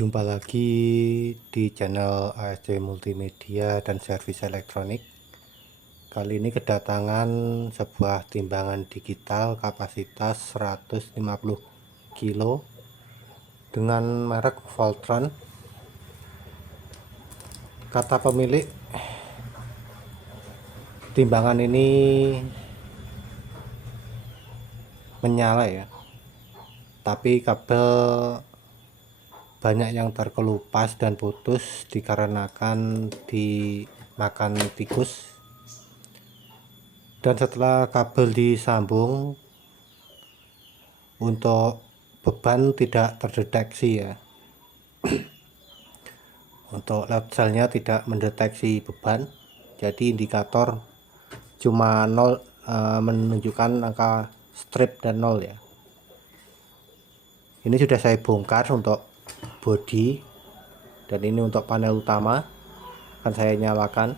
Jumpa lagi di channel ASC Multimedia dan Servis Elektronik. Kali ini kedatangan sebuah timbangan digital kapasitas 150 kilo dengan merek Voltron. Kata pemilik, timbangan ini menyala ya, tapi kabel banyak yang terkelupas dan putus dikarenakan dimakan tikus. Dan setelah kabel disambung, untuk beban tidak terdeteksi ya. Untuk LED cell-nya tidak mendeteksi beban, jadi indikator cuma 0, menunjukkan angka strip dan 0 ya. Ini sudah saya bongkar untuk bodi, dan ini untuk panel utama akan saya nyalakan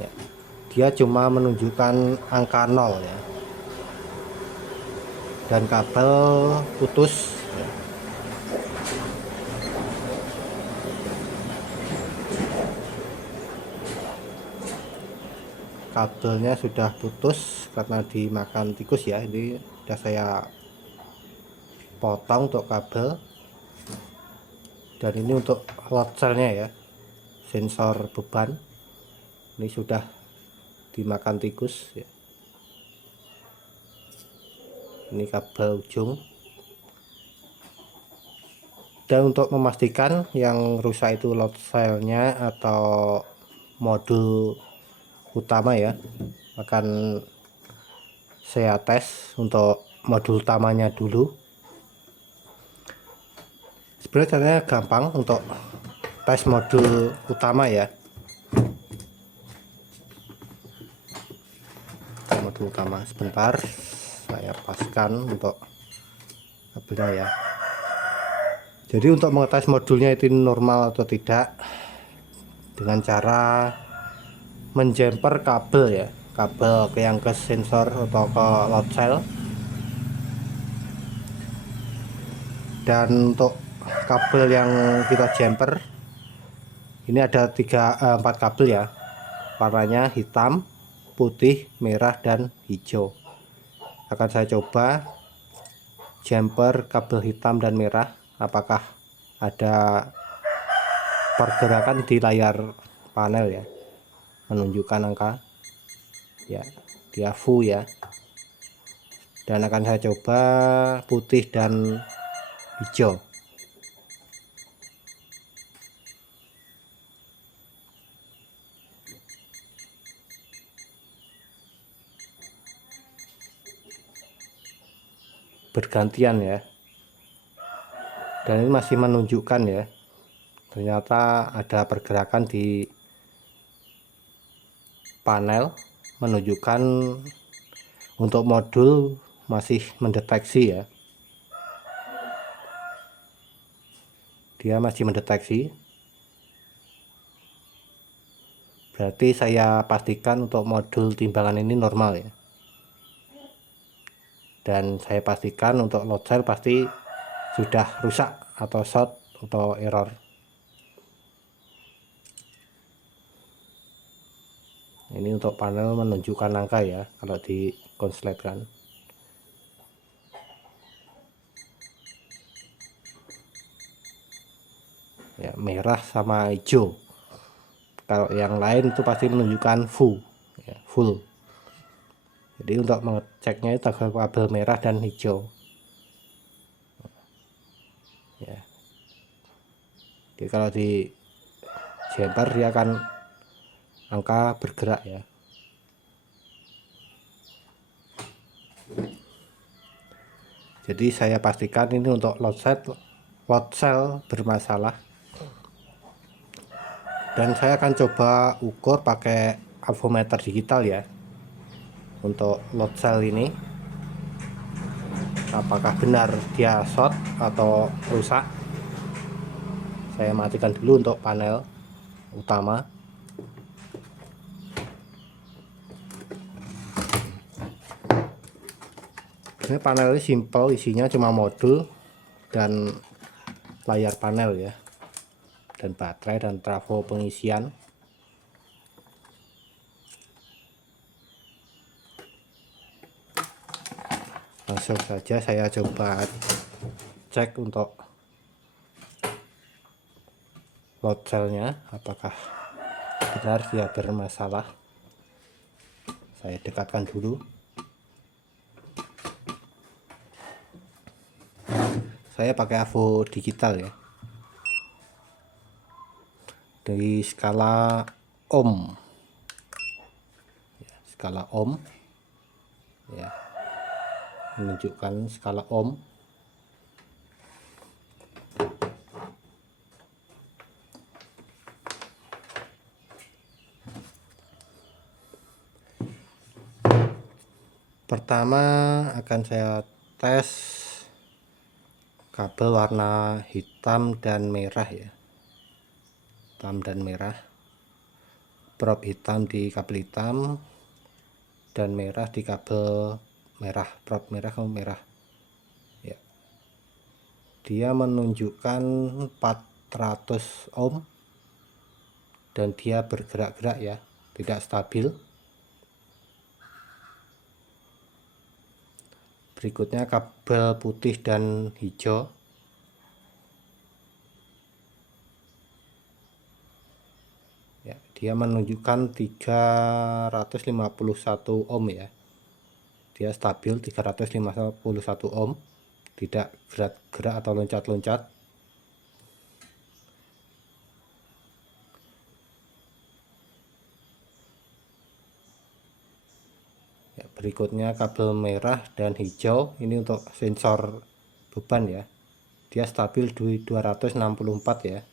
ya. Dia cuma menunjukkan angka 0 ya, dan kabel putus ya. Kabelnya sudah putus karena dimakan tikus ya. Ini sudah saya potong untuk kabel, dan ini untuk load cell-nya ya, sensor beban ini sudah dimakan tikus ya. Ini kabel ujung. Dan untuk memastikan yang rusak itu load cell-nya atau modul utama ya, akan saya tes untuk modul utamanya dulu. Sebenarnya caranya gampang untuk tes modul utama ya. Modul utama sebentar saya paskan untuk kabelnya ya. Jadi untuk mengetes modulnya itu normal atau tidak, dengan cara menjumper kabel ya, kabel yang ke sensor atau ke load cell. Dan untuk kabel yang kita jumper ini ada 4 kabel ya, warnanya hitam, putih, merah, dan hijau. Akan saya coba jumper kabel hitam dan merah, apakah ada pergerakan di layar panel ya, menunjukkan angka ya, dia full ya. Dan akan saya coba putih dan hijau. Bergantian ya, dan ini masih menunjukkan ya, ternyata ada pergerakan di panel, menunjukkan untuk modul masih mendeteksi ya, dia masih mendeteksi. Berarti saya pastikan untuk modul timbangan ini normal ya. Dan saya pastikan untuk load cell pasti sudah rusak atau short atau error. Ini untuk panel menunjukkan angka ya, kalau dikonsletkan ya, merah sama hijau. Kalau yang lain itu pasti menunjukkan full ya, full. Jadi untuk mengeceknya itu kabel merah dan hijau ya. Jadi kalau di jumper dia akan angka bergerak ya. Jadi saya pastikan ini untuk load cell bermasalah. Dan saya akan coba ukur pakai avometer digital ya, untuk load cell ini apakah benar dia short atau rusak. Saya matikan dulu untuk panel utama. Ini panel ini simple, isinya cuma modul dan layar panel ya, dan baterai dan trafo pengisian. Langsung saja saya coba cek untuk load cell-nya apakah benar dia bermasalah. Saya dekatkan dulu. Saya pakai AVO digital ya, dari skala ohm ya, skala ohm ya, menunjukkan skala ohm. Pertama akan saya tes kabel warna hitam dan merah ya, hitam dan merah, prob hitam di kabel hitam dan merah di kabel merah, prob merah ke merah ya. Dia menunjukkan 400 ohm dan dia bergerak-gerak ya, tidak stabil. Berikutnya kabel putih dan hijau ya, dia menunjukkan 351 ohm ya, dia stabil 351 ohm, tidak gerak-gerak atau loncat-loncat. Ya, berikutnya kabel merah dan hijau, ini untuk sensor beban ya, dia stabil di 264 ya.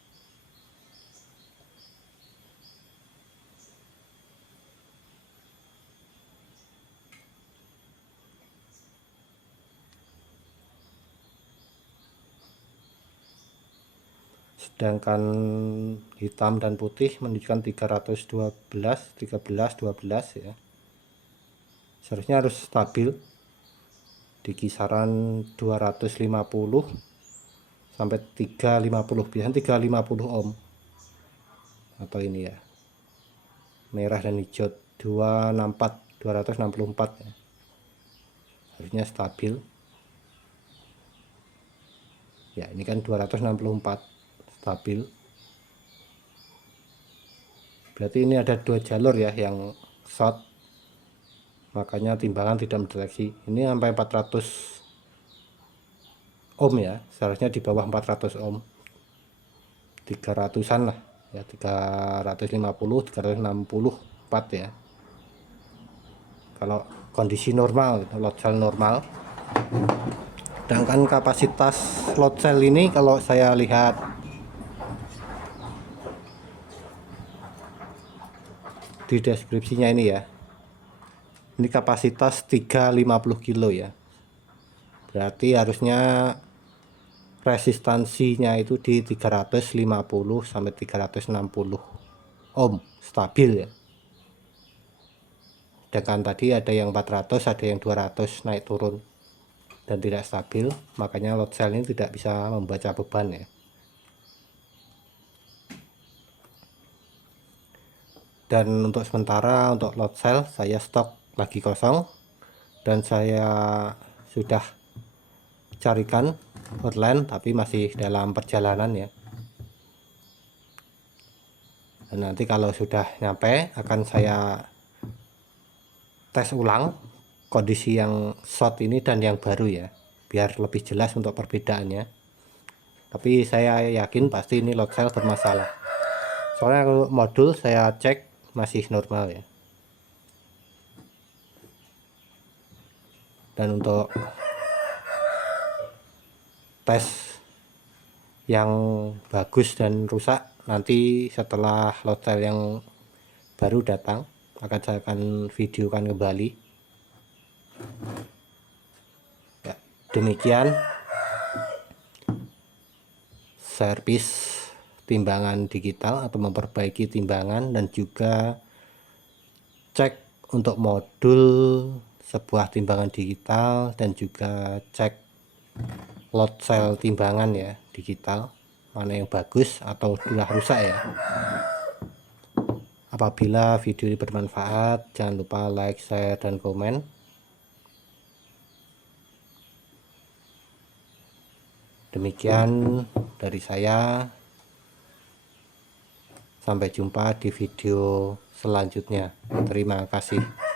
Sedangkan hitam dan putih menunjukkan 312, 13, 12 ya. Seharusnya harus stabil di kisaran 250 sampai 350, biasanya 350 ohm. Atau ini ya, merah dan hijau 264 ya. Harusnya stabil. Ya, ini kan 264 stabil. Berarti ini ada 2 jalur ya yang short, makanya timbangan tidak mendeteksi. Ini sampai 400 ohm ya, seharusnya di bawah 400 ohm, 300-an lah ya, 350, 364 ya, kalau kondisi normal, load cell normal. Sedangkan kapasitas load cell ini kalau saya lihat di deskripsinya ini ya, ini kapasitas 350 kilo ya, berarti harusnya resistansinya itu di 350 sampai 360 ohm stabil ya. Sedangkan tadi ada yang 400, ada yang 200 naik turun dan tidak stabil, makanya load cell ini tidak bisa membaca beban ya. Dan untuk sementara untuk load cell saya stok lagi kosong, dan saya sudah carikan hotline tapi masih dalam perjalanan ya. Dan nanti kalau sudah nyampe akan saya tes ulang kondisi yang short ini dan yang baru ya, biar lebih jelas untuk perbedaannya. Tapi saya yakin pasti ini load cell bermasalah, soalnya kalau modul saya cek masih normal ya. Dan untuk tes yang bagus dan rusak nanti setelah load cell yang baru datang saya akan videokan kembali ya. Demikian servis timbangan digital atau memperbaiki timbangan, dan juga cek untuk modul sebuah timbangan digital dan juga cek load cell timbangan ya digital, mana yang bagus atau sudah rusak ya. Apabila video ini bermanfaat, jangan lupa like, share, dan komen. Demikian dari saya. Sampai jumpa di video selanjutnya. Terima kasih.